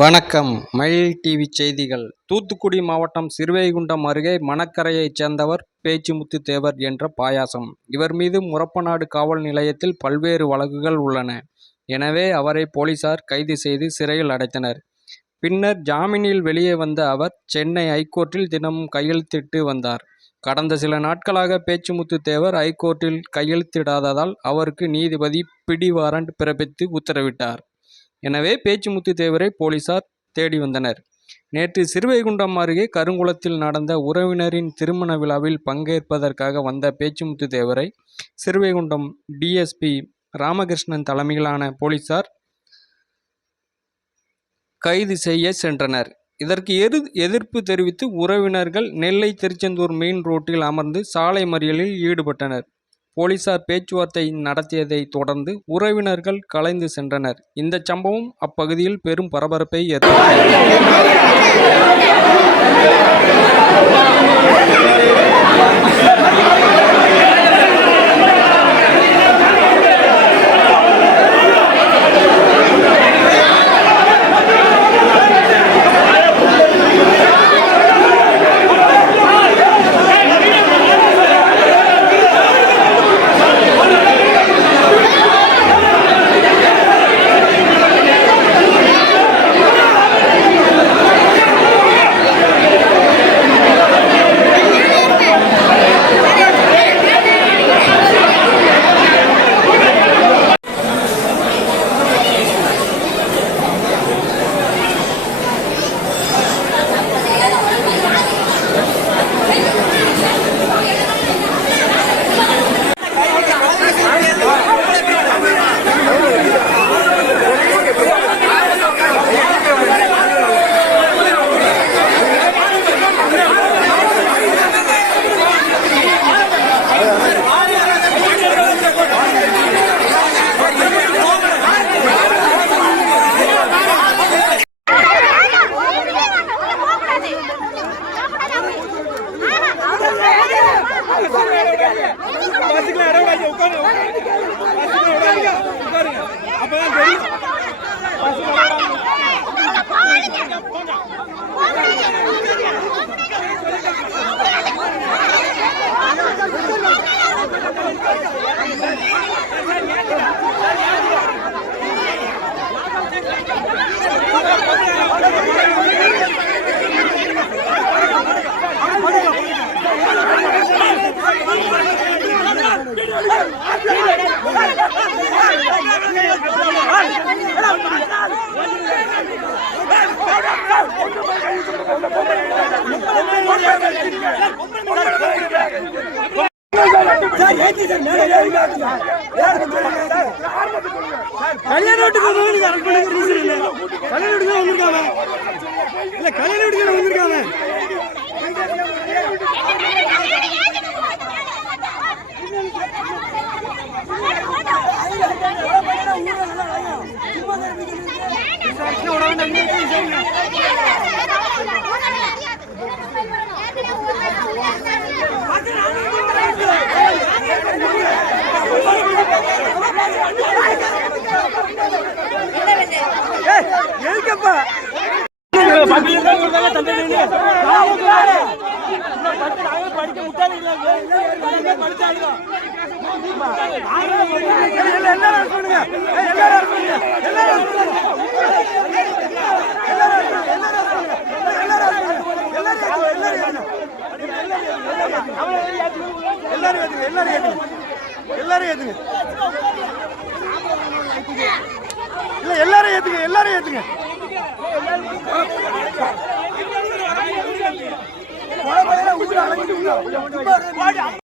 வணக்கம். மயில் டிவி செய்திகள். தூத்துக்குடி மாவட்டம் சிறுவைகுண்டம் அருகே மணக்கரையைச் சேர்ந்தவர் பேச்சுமுத்து தேவர் என்ற பாயாசம். இவர் மீது முரப்பநாடு காவல் நிலையத்தில் பல்வேறு வழக்குகள் உள்ளன. எனவே அவரை போலீசார் கைது செய்து சிறையில் அடைத்தனர். பின்னர் ஜாமீனில் வெளியே வந்த அவர் சென்னை ஐகோர்ட்டில் தினமும் கையெழுத்திட்டு வந்தார். கடந்த சில நாட்களாக பேச்சுமுத்து தேவர் ஐகோர்ட்டில் கையெழுத்திடாததால் அவருக்கு நீதிபதி பிடி வாரண்ட் பிறப்பித்து உத்தரவிட்டார். எனவே பேச்சுமுத்து தேவரை போலீசார் தேடி வந்தனர். நேற்று சிறுவைகுண்டம் அருகே கருங்குளத்தில் நடந்த உறவினரின் திருமண விழாவில் பங்கேற்பதற்காக வந்த பேச்சுமுத்து தேவரை சிறுவைகுண்டம் டிஎஸ்பி ராமகிருஷ்ணன் தலைமையிலான போலீசார் கைது செய்ய சென்றனர். இதற்கு எரு எதிர்ப்பு தெரிவித்து உறவினர்கள் நெல்லை திருச்செந்தூர் மெயின் ரோட்டில் அமர்ந்து சாலை மறியலில் ஈடுபட்டனர். போலீசார் பேச்சுவார்த்தை நடத்தியதை தொடர்ந்து உறவினர்கள் கலைந்து சென்றனர். இந்த சம்பவம் அப்பகுதியில் பெரும் பரபரப்பை ஏற்படுத்தியது. பஸ்ஸுக்குள்ள இடம் விடாதீங்க, உட்காருங்க, உட்காருங்க. பஸ்ஸுக்குள்ள விடாதீங்க, உட்காருங்க. அப்பதான் தெரியும். பஸ்ஸுக்குள்ள விடாதீங்க. கல்யாண வீட்டுக்கு கல்யாண வீட்டுக்கு வந்திருக்காங்க. இல்ல கல்யாண வீட்டுக்கு தான் வந்திருக்காங்க எதுக்கப்பா படிக்க முட்டாளி எல்லாரும் சொல்லுங்க எல்லாரும் சொல்லுங்க எல்லாரும் எல்லாரும் எல்லாரும் எல்லாரும் எல்லாரும் எல்லாரும் ஏத்துங்க. இல்ல எல்லாரும் ஏத்துங்க எல்லாரும் ஏத்துங்க. அடங்கிட்டு